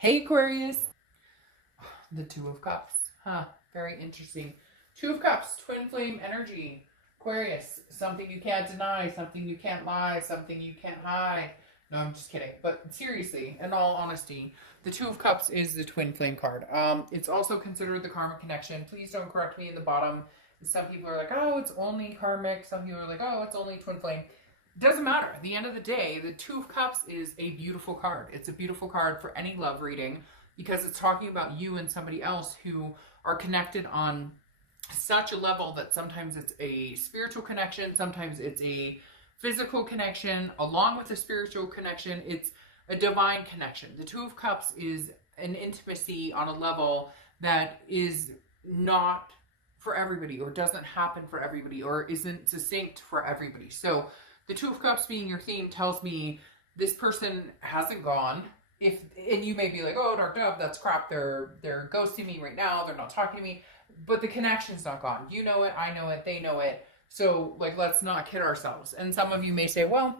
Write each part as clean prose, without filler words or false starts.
Hey Aquarius, the Two of Cups. Very interesting. Two of Cups, twin flame energy. Aquarius, something you can't deny, something you can't lie, something you can't hide. No, I'm just kidding. But seriously, in all honesty, the Two of Cups is the twin flame card. It's also considered the karmic connection. Please don't correct me in the bottom. Some people are like, oh, it's only karmic. Some people are like, oh, it's only twin flame. Doesn't matter. At the end of the day, the Two of Cups is a beautiful card. It's a beautiful card for any love reading because it's talking about you and somebody else who are connected on such a level that sometimes it's a spiritual connection, sometimes it's a physical connection. Along with the spiritual connection, it's a divine connection. The Two of Cups is an intimacy on a level that is not for everybody, or doesn't happen for everybody, or isn't succinct for everybody. So the Two of Cups being your theme tells me this person hasn't gone. And you may be like, oh, Dark Dove, that's crap. They're ghosting me right now. They're not talking to me. But the connection's not gone. You know it, I know it, they know it. So, let's not kid ourselves. And some of you may say, well,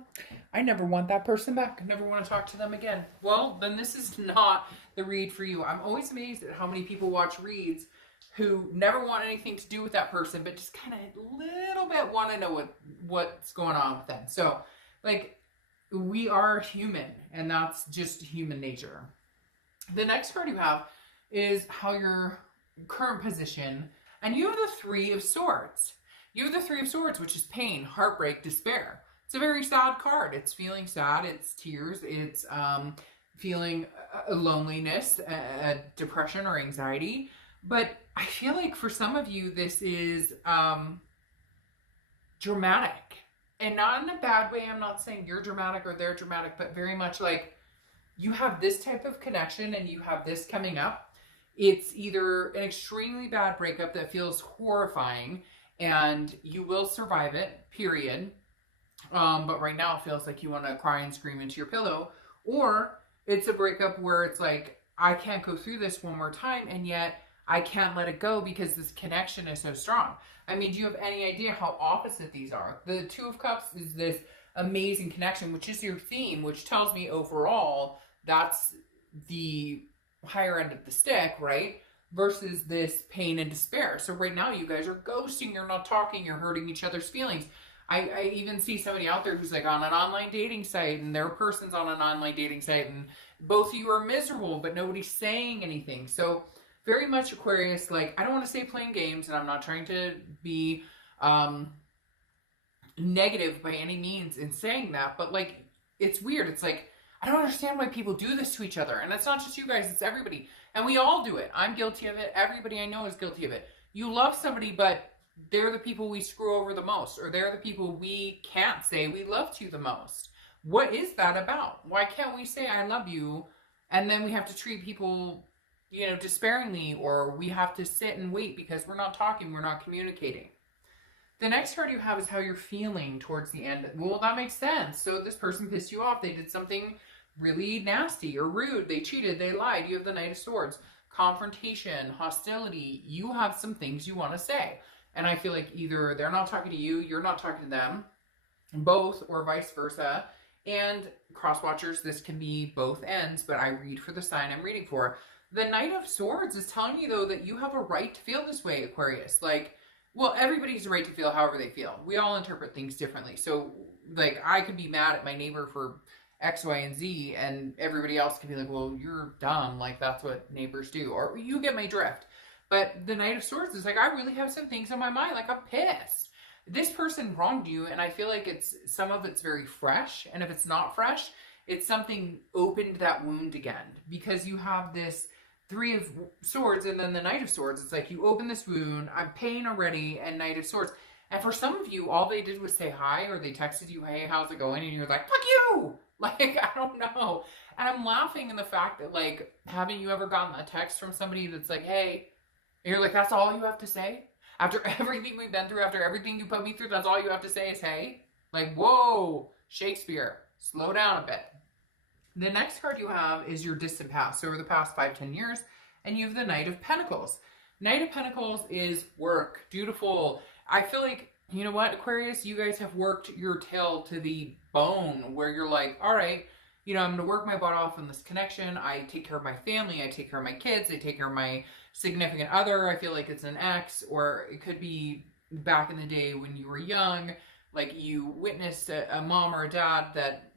I never want that person back. I never want to talk to them again. Well, then this is not the read for you. I'm always amazed at how many people watch reads who never want anything to do with that person, but just kind of a little bit want to know what's going on with them. So, we are human, and that's just human nature. The next card you have is how your current position, and you have the Three of Swords. You have the Three of Swords, which is pain, heartbreak, despair. It's a very sad card. It's feeling sad, it's tears, it's feeling loneliness, depression, or anxiety. But I feel like for some of you, this is dramatic. And not in a bad way. I'm not saying you're dramatic or they're dramatic, but very much like you have this type of connection and you have this coming up. It's either an extremely bad breakup that feels horrifying and you will survive it, period. But right now it feels like you want to cry and scream into your pillow. Or it's a breakup where it's like, I can't go through this one more time, and yet I can't let it go because this connection is so strong. I mean, do you have any idea how opposite these are? The Two of Cups is this amazing connection, which is your theme, which tells me overall that's the higher end of the stick, right? Versus this pain and despair. So right now you guys are ghosting, you're not talking, you're hurting each other's feelings. I even see somebody out there who's like on an online dating site, and their person's on an online dating site, and both of you are miserable, but nobody's saying anything. So very much Aquarius, I don't want to say playing games, and I'm not trying to be negative by any means in saying that, but it's weird. It's like, I don't understand why people do this to each other. And it's not just you guys, it's everybody. And we all do it. I'm guilty of it. Everybody I know is guilty of it. You love somebody, but they're the people we screw over the most, or they're the people we can't say we love to the most. What is that about? Why can't we say I love you, and then we have to treat people despairingly, or we have to sit and wait because we're not talking, we're not communicating. The next card you have is how you're feeling towards the end. Well, that makes sense. So this person pissed you off. They did something really nasty or rude. They cheated, they lied. You have the Knight of Swords. Confrontation, hostility. You have some things you want to say. And I feel like either they're not talking to you, you're not talking to them, both, or vice versa. And cross watchers, this can be both ends, but I read for the sign I'm reading for. The Knight of Swords is telling you, though, that you have a right to feel this way, Aquarius. Everybody's a right to feel however they feel. We all interpret things differently. So, I could be mad at my neighbor for X, Y, and Z, and everybody else could be like, well, you're dumb. That's what neighbors do. Or you get my drift. But the Knight of Swords is I really have some things on my mind. I'm pissed. This person wronged you, and I feel like some of it's very fresh. And if it's not fresh, it's something opened that wound again. Because you have this Three of Swords and then the Knight of Swords. It's like you open this wound, I'm paying already, and Knight of Swords. And for some of you, all they did was say hi, or they texted you, hey, how's it going? And you're like, fuck you! I don't know. And I'm laughing in the fact that, haven't you ever gotten a text from somebody that's like, hey, and you're like, that's all you have to say? After everything we've been through, after everything you put me through, that's all you have to say is hey? Whoa, Shakespeare, slow down a bit. The next card you have is your distant past, so over the past 5-10 years, and you have the Knight of Pentacles. Knight of Pentacles is work, dutiful. I feel like, you know what, Aquarius, you guys have worked your tail to the bone, where you're like, all right, you know, I'm going to work my butt off in this connection. I take care of my family. I take care of my kids. I take care of my significant other. I feel like it's an ex, or it could be back in the day when you were young, like you witnessed a mom or a dad that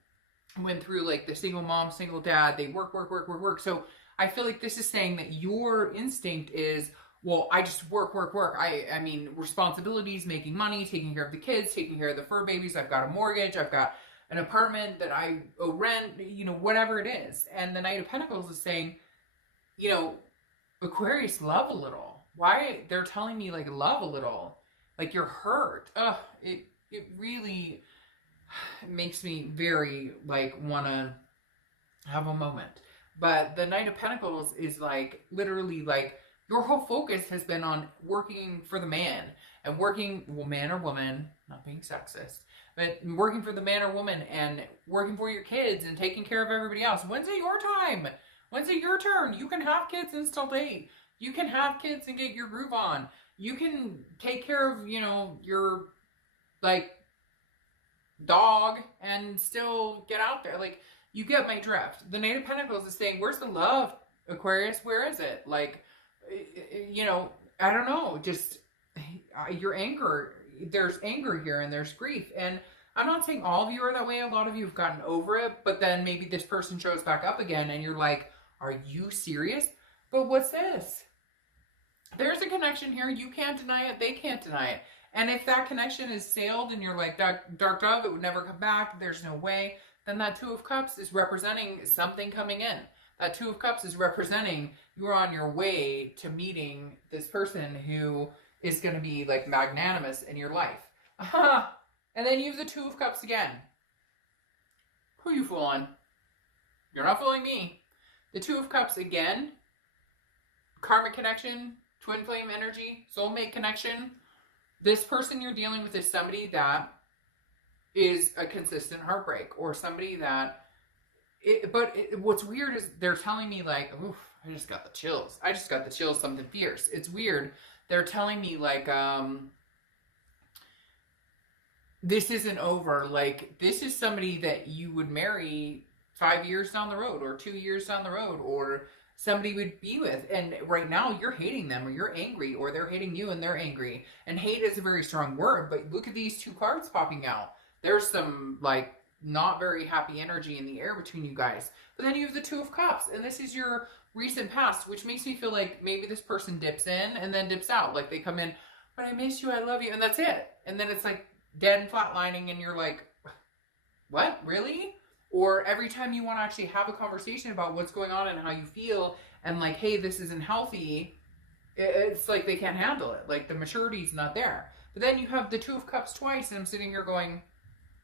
went through like the single mom, single dad. They work, work, work, work, work. So I feel like this is saying that your instinct is, well, I just work, work, work. I mean, responsibilities, making money, taking care of the kids, taking care of the fur babies. I've got a mortgage. I've got an apartment that I owe rent, you know, whatever it is. And the Knight of Pentacles is saying, you know, Aquarius, love a little. Why? They're telling me, like, love a little. Like, you're hurt. Ugh, it really makes me very, like, want to have a moment. But the Knight of Pentacles is, like, literally, like, your whole focus has been on working for the man. And working, well, man or woman, not being sexist, but working for the man or woman and working for your kids and taking care of everybody else. When's it your time? When's it your turn? You can have kids and still date. You can have kids and get your groove on. You can take care of, you know, your, like, dog and still get out there. Like, you get my drift. The Knight of Pentacles is saying, where's the love, Aquarius? Where is it? Like, you know, I don't know. Just your anger. There's anger here and there's grief. And I'm not saying all of you are that way. A lot of you have gotten over it. But then maybe this person shows back up again and you're like, are you serious? But what's this? There's a connection here. You can't deny it. They can't deny it. And if that connection is sailed and you're like, dark dove, it would never come back, there's no way, then that Two of Cups is representing something coming in. That Two of Cups is representing you're on your way to meeting this person who is going to be, like, magnanimous in your life. Aha! And then you have the Two of Cups again. Who are you fooling? You're not fooling me. The Two of Cups again. Karmic connection, twin flame energy, soulmate connection. This person you're dealing with is somebody that is a consistent heartbreak, or somebody that, what's weird is they're telling me, like, oof, I just got the chills. I just got the chills, something fierce. It's weird. They're telling me, like, this isn't over. Like, this is somebody that you would marry 5 years down the road, or 2 years down the road, or somebody would be with. And right now you're hating them, or you're angry, or they're hating you and they're angry. And hate is a very strong word, but look at these two cards popping out. There's some, like, not very happy energy in the air between you guys. But then you have the Two of Cups, and this is your recent past, which makes me feel like maybe this person dips in and then dips out. Like, they come in, but I miss you, I love you, and that's it. And then it's like dead and flatlining, and you're like, what? Really? Or every time you want to actually have a conversation about what's going on and how you feel, and like, hey, this isn't healthy, it's like they can't handle it. Like, the maturity's not there. But then you have the Two of Cups twice, and I'm sitting here going,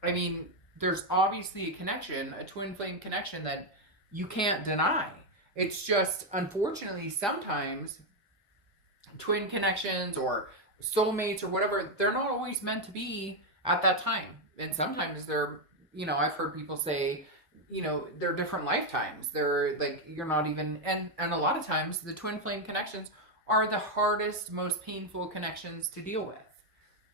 I mean, there's obviously a connection, a twin flame connection that you can't deny. It's just, unfortunately, sometimes twin connections or soulmates or whatever, they're not always meant to be at that time. And sometimes they're, you know, I've heard people say, you know, they're different lifetimes. They're like, you're not even, and a lot of times the twin flame connections are the hardest, most painful connections to deal with.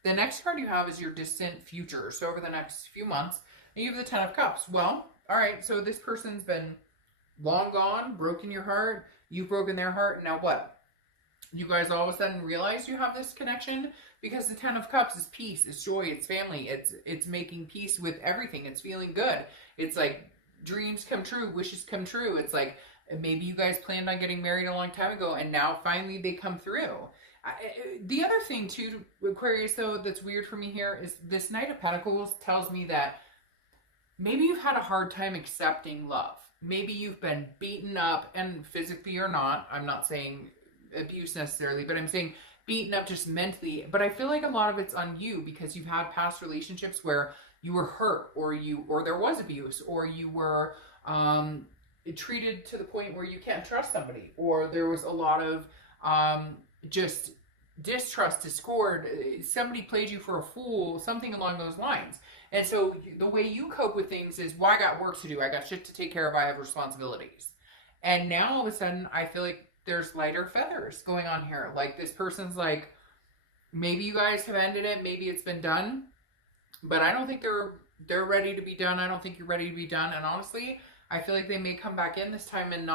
The next card you have is your distant future. So over the next few months, and you have the Ten of Cups. Well, all right, so this person's been long gone, broken your heart, you've broken their heart, and now what? You guys all of a sudden realize you have this connection? Because the Ten of Cups is peace, it's joy, it's family, it's making peace with everything, it's feeling good. It's like dreams come true, wishes come true. It's like maybe you guys planned on getting married a long time ago, and now finally they come through. The other thing too, Aquarius, though, that's weird for me here is this Knight of Pentacles tells me that maybe you've had a hard time accepting love. Maybe you've been beaten up, and physically or not, I'm not saying abuse necessarily, but I'm saying beaten up just mentally. But I feel like a lot of it's on you, because you've had past relationships where you were hurt, or there was abuse, or you were treated to the point where you can't trust somebody, or there was a lot of just distrust, discord, somebody played you for a fool, something along those lines. And so the way you cope with things is, well, I got work to do, I got shit to take care of, I have responsibilities. And now all of a sudden I feel like there's lighter feathers going on here. Like, this person's like, maybe you guys have ended it, maybe it's been done, but I don't think they're ready to be done. I don't think you're ready to be done. And honestly, I feel like they may come back in this time and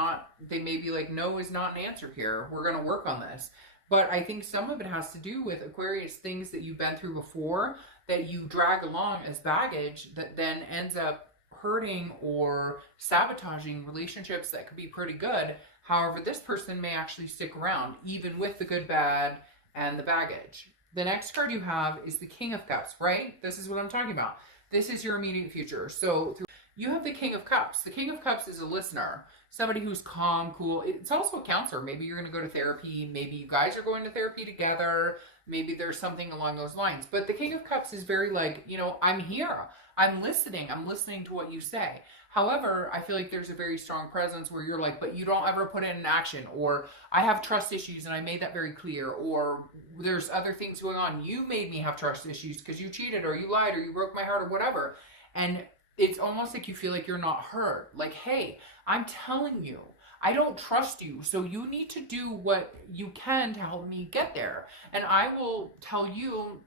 they may be like, no is not an answer here. We're going to work on this. But I think some of it has to do with Aquarius, things that you've been through before that you drag along as baggage that then ends up hurting or sabotaging relationships that could be pretty good. However, this person may actually stick around, even with the good, bad, and the baggage. The next card you have is the King of Cups, right? This is what I'm talking about. This is your immediate future. So you have the King of Cups. The King of Cups is a listener, somebody who's calm, cool. It's also a counselor. Maybe you're going to go to therapy. Maybe you guys are going to therapy together. Maybe there's something along those lines. But the King of Cups is very like, you know, I'm here. I'm listening. I'm listening to what you say. However, I feel like there's a very strong presence where you're like, but you don't ever put it in action, or I have trust issues and I made that very clear, or there's other things going on. You made me have trust issues because you cheated or you lied or you broke my heart or whatever. And it's almost like you feel like you're not heard. Like, hey, I'm telling you, I don't trust you. So you need to do what you can to help me get there. And I will tell you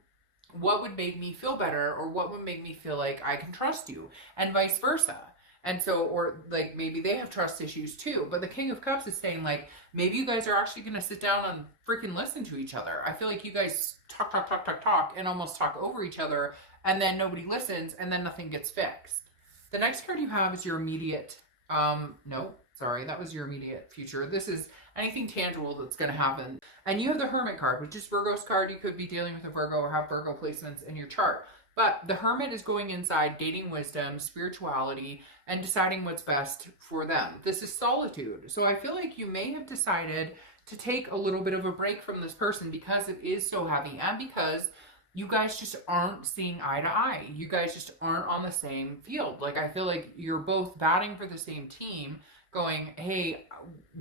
what would make me feel better or what would make me feel like I can trust you, and vice versa. And so, or like maybe they have trust issues too. But the King of Cups is saying like, maybe you guys are actually going to sit down and freaking listen to each other. I feel like you guys talk and almost talk over each other, and then nobody listens, and then nothing gets fixed. The next card you have is your immediate, no, sorry, that was your immediate future. This is anything tangible that's going to happen. And you have the Hermit card, which is Virgo's card. You could be dealing with a Virgo or have Virgo placements in your chart. But the Hermit is going inside, gaining wisdom, spirituality, and deciding what's best for them. This is solitude. So I feel like you may have decided to take a little bit of a break from this person because it is so heavy, and because you guys just aren't seeing eye to eye. You guys just aren't on the same field. Like, I feel like you're both batting for the same team, going, hey,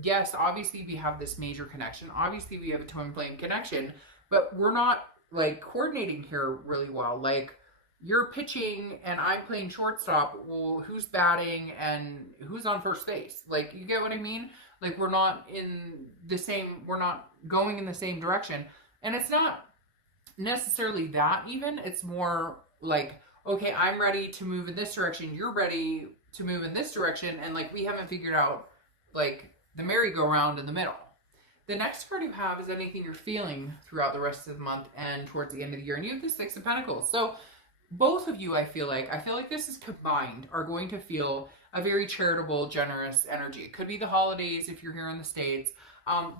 yes, obviously we have this major connection. Obviously we have a twin flame connection, but we're not like coordinating here really well. Like, you're pitching and I'm playing shortstop. Well, who's batting and who's on first base? Like, you get what I mean? Like, we're not going in the same direction. And it's not necessarily that even. It's more like, okay, I'm ready to move in this direction. You're ready to move in this direction. And like, we haven't figured out like the merry-go-round in the middle. The next card you have is anything you're feeling throughout the rest of the month and towards the end of the year. And you have the Six of Pentacles. So both of you, I feel like this is combined, are going to feel a very charitable, generous energy. It could be the holidays if you're here in the States,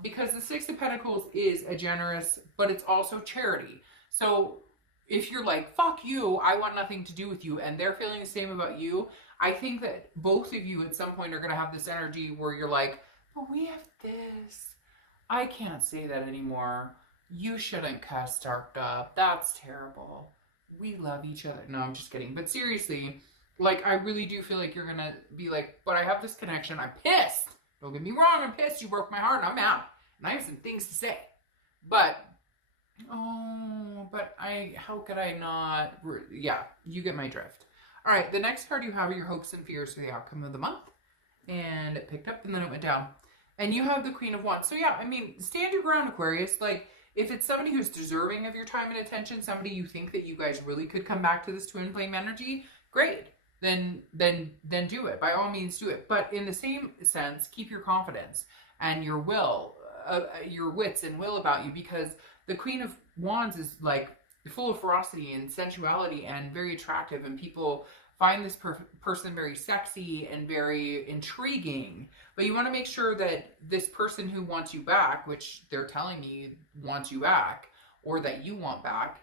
because the Six of Pentacles is a generous, but it's also charity. So if you're like, fuck you, I want nothing to do with you, and they're feeling the same about you, I think that both of you at some point are going to have this energy where you're like, but we have this. I can't say that anymore. You shouldn't cuss Darked Up. That's terrible. We love each other. No, I'm just kidding. But seriously, like, I really do feel like you're going to be like, but I have this connection. I'm pissed. Don't get me wrong. I'm pissed. You broke my heart and I'm out. And I have some things to say. But, how could I not? Yeah, you get my drift. All right, the next card you have are your hopes and fears for the outcome of the month. And it picked up and then it went down. And you have the Queen of Wands. So yeah, I mean, stand your ground, Aquarius. Like, if it's somebody who's deserving of your time and attention, somebody you think that you guys really could come back to this twin flame energy, great. Then do it. By all means, do it. But in the same sense, keep your confidence and your will, your wits and will about you, because the Queen of Wands is like full of ferocity and sensuality and very attractive, and people find this person very sexy and very intriguing. But you want to make sure that this person who wants you back, which they're telling me wants you back, or that you want back,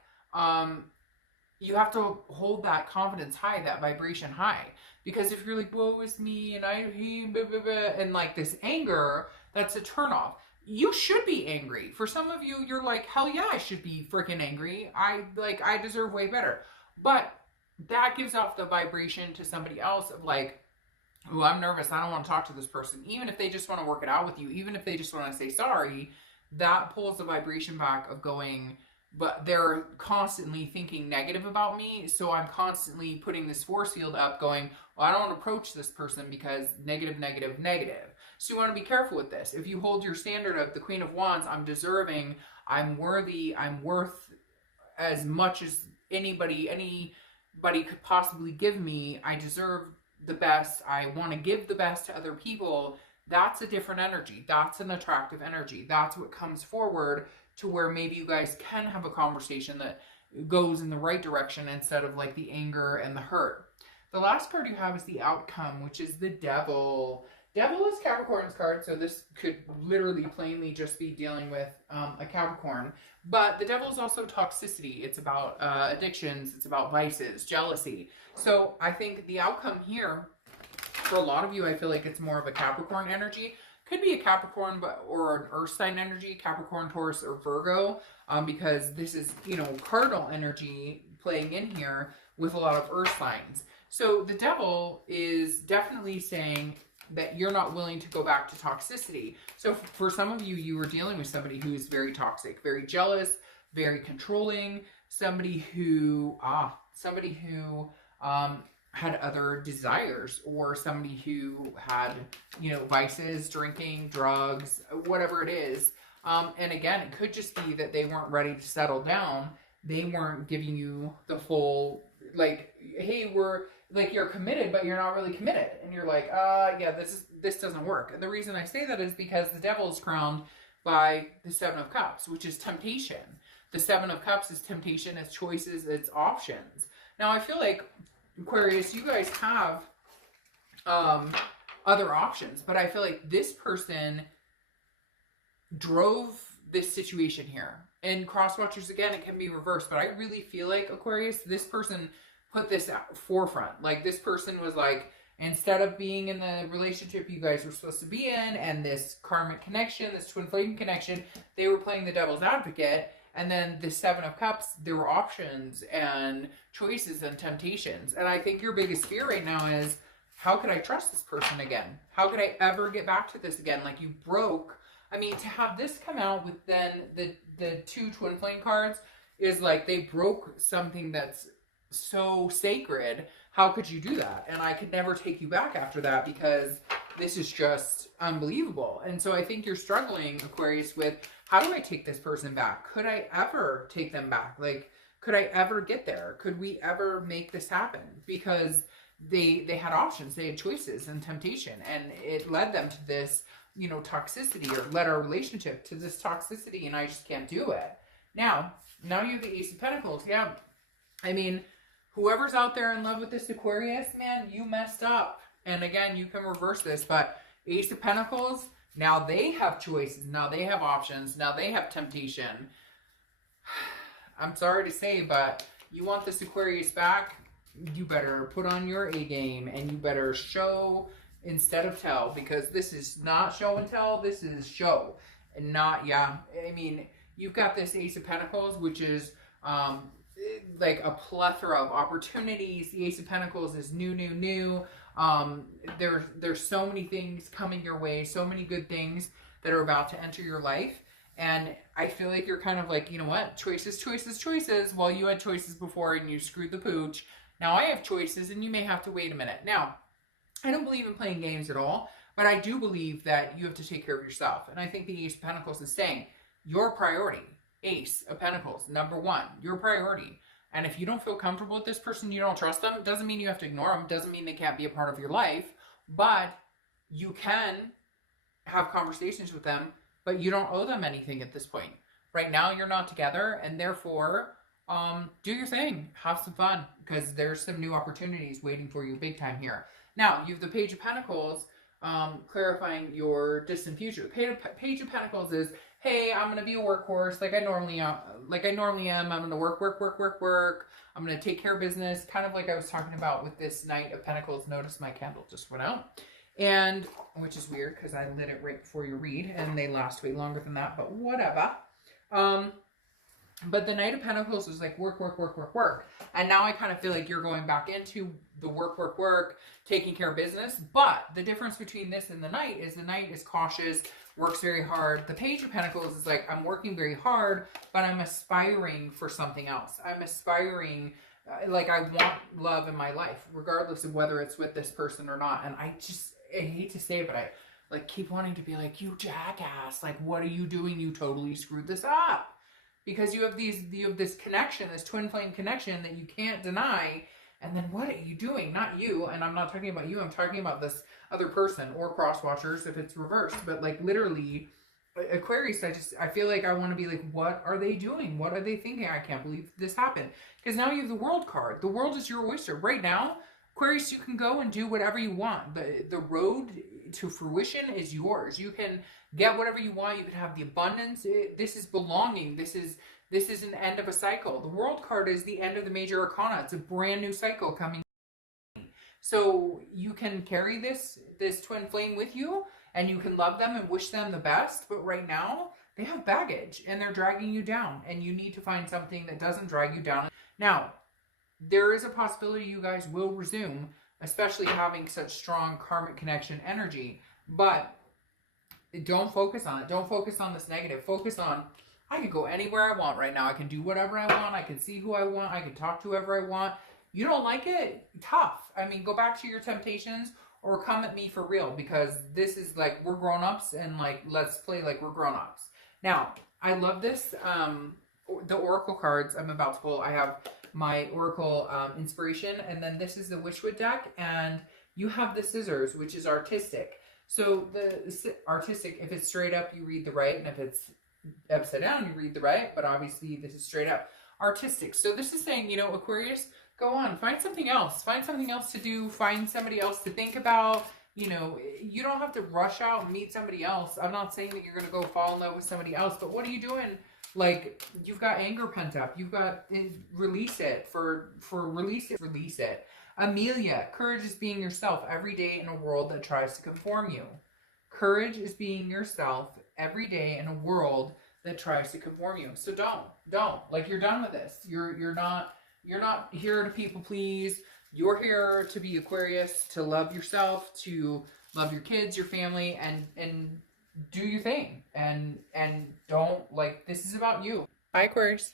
you have to hold that confidence high, that vibration high. Because if you're like, woe is me, and and like this anger, that's a turnoff. You should be angry. For some of you, you're like, hell yeah, I should be freaking angry. I deserve way better. But that gives off the vibration to somebody else of like, oh, I'm nervous. I don't want to talk to this person. Even if they just want to work it out with you, even if they just want to say sorry, that pulls the vibration back of going, but they're constantly thinking negative about me. So I'm constantly putting this force field up going, well, I don't want to approach this person because negative, negative, negative. So you want to be careful with this. If you hold your standard of the Queen of Wands, I'm deserving, I'm worthy, I'm worth as much as anybody could possibly give me. I deserve the best. I want to give the best to other people. That's a different energy. That's an attractive energy. That's what comes forward to where maybe you guys can have a conversation that goes in the right direction instead of like the anger and the hurt. The last card you have is the outcome, which is the devil. Devil is Capricorn's card, so this could literally plainly just be dealing with a Capricorn. But the devil is also toxicity. It's about addictions. It's about vices, jealousy. So I think the outcome here, for a lot of you, I feel like it's more of a Capricorn energy. Could be a Capricorn or an Earth sign energy, Capricorn, Taurus, or Virgo, because this is, you know, cardinal energy playing in here with a lot of Earth signs. So the devil is definitely saying that you're not willing to go back to toxicity. So for some of you, you were dealing with somebody who's very toxic, very jealous, very controlling, somebody who had other desires, or somebody who had, you know, vices, drinking, drugs, whatever it is. And again, it could just be that they weren't ready to settle down. They weren't giving you the full, like, hey, you're committed, but you're not really committed. And you're like, yeah, this doesn't work. And the reason I say that is because the devil is crowned by the Seven of Cups, which is temptation. The Seven of Cups is temptation, it's choices, it's options. Now, I feel like, Aquarius, you guys have other options, but I feel like this person drove this situation here. And cross watchers, again, it can be reversed, but I really feel like, Aquarius, this person put this out forefront. Like, this person was like, instead of being in the relationship you guys were supposed to be in, and this karmic connection, this twin flame connection, they were playing the devil's advocate. And then the Seven of Cups, there were options and choices and temptations. And I think your biggest fear right now is, how could I trust this person again? How could I ever get back to this again? Like, you broke. I mean, to have this come out with then the two twin flame cards is like, they broke something that's so sacred. How could you do that? And I could never take you back after that, because this is just unbelievable. And so I think you're struggling, Aquarius, with, how do I take this person back? Could I ever take them back? Like, could I ever get there? Could we ever make this happen? Because they had options, they had choices and temptation, and it led them to this, you know, toxicity, or led our relationship to this toxicity, and I just can't do it. Now you have the Ace of Pentacles. Yeah, I mean, whoever's out there in love with this Aquarius, man, you messed up. And again, you can reverse this, but Ace of Pentacles, now they have choices, now they have options, now they have temptation. I'm sorry to say, but you want this Aquarius back, you better put on your A game, and you better show instead of tell, because this is not show and tell, this is show. And not, yeah, I mean, you've got this Ace of Pentacles, which is like a plethora of opportunities. The Ace of Pentacles is new. There's so many things coming your way, so many good things that are about to enter your life. And I feel like you're kind of like, you know what? Choices. Well, you had choices before and you screwed the pooch. Now I have choices, and you may have to wait a minute. Now, I don't believe in playing games at all, but I do believe that you have to take care of yourself. And I think the Ace of Pentacles is saying, your priority, Ace of Pentacles, number one, your priority. And if you don't feel comfortable with this person, you don't trust them, doesn't mean you have to ignore them, doesn't mean they can't be a part of your life, but you can have conversations with them, but you don't owe them anything at this point. Right now, you're not together, and therefore, do your thing. Have some fun, because there's some new opportunities waiting for you big time here. Now, you have the Page of Pentacles, clarifying your distant future. Page of Pentacles is, hey, I'm going to be a workhorse like I normally am. I'm going to work. I'm going to take care of business, kind of like I was talking about with this Knight of Pentacles. Notice my candle just went out. And, which is weird because I lit it right before you read, and they last way longer than that, but whatever. But the Knight of Pentacles is like work. And now I kind of feel like you're going back into the work, taking care of business. But the difference between this and the Knight is cautious, works very hard. The Page of Pentacles is like, I'm working very hard, but I'm aspiring for something else. I'm aspiring, like I want love in my life, regardless of whether it's with this person or not. And I hate to say it, but I like keep wanting to be like, you jackass, like what are you doing? You totally screwed this up. Because you have this connection, this twin flame connection that you can't deny, And then what are you doing? Not you, and I'm not talking about you, I'm talking about this other person, or cross watchers if it's reversed. But like literally, Aquarius, I feel like I want to be like, what are they doing? What are they thinking? I can't believe this happened. Because now you have the World card. The world is your oyster. Right now, Aquarius, you can go and do whatever you want. The road to fruition is yours. You can get whatever you want. You can have the abundance. This is belonging. This is an end of a cycle. The World card is the end of the major arcana. It's a brand new cycle coming. So you can carry this twin flame with you, and you can love them and wish them the best. But right now, they have baggage and they're dragging you down, and you need to find something that doesn't drag you down. Now, there is a possibility you guys will resume, especially having such strong karmic connection energy. But don't focus on it. Don't focus on this negative. Focus on, I can go anywhere I want right now. I can do whatever I want. I can see who I want. I can talk to whoever I want. You don't like it? Tough. I mean, go back to your temptations or come at me for real, because this is like, we're grown-ups, and like, let's play like we're grown-ups. Now, I love this. The Oracle cards I'm about to pull. I have my Oracle Inspiration, and then this is the Witchwood deck, and you have the Scissors, which is artistic. So the artistic, if it's straight up, you read the right, and if it's upside down, you read the right, but obviously this is straight up. Artistic. So this is saying, you know, Aquarius, go on, find something else. Find something else to do. Find somebody else to think about. You know, you don't have to rush out and meet somebody else. I'm not saying that you're going to go fall in love with somebody else, but what are you doing? Like, you've got anger pent up. You've got, release it. Release it. Amelia, courage is being yourself every day in a world that tries to conform you. Courage is being yourself every day in a world that tries to conform you. So don't. Like, you're done with this. You're not here to people please. You're here to be Aquarius, to love yourself, to love your kids, your family, and do your thing. And don't, like, this is about you. Bye, Aquarius.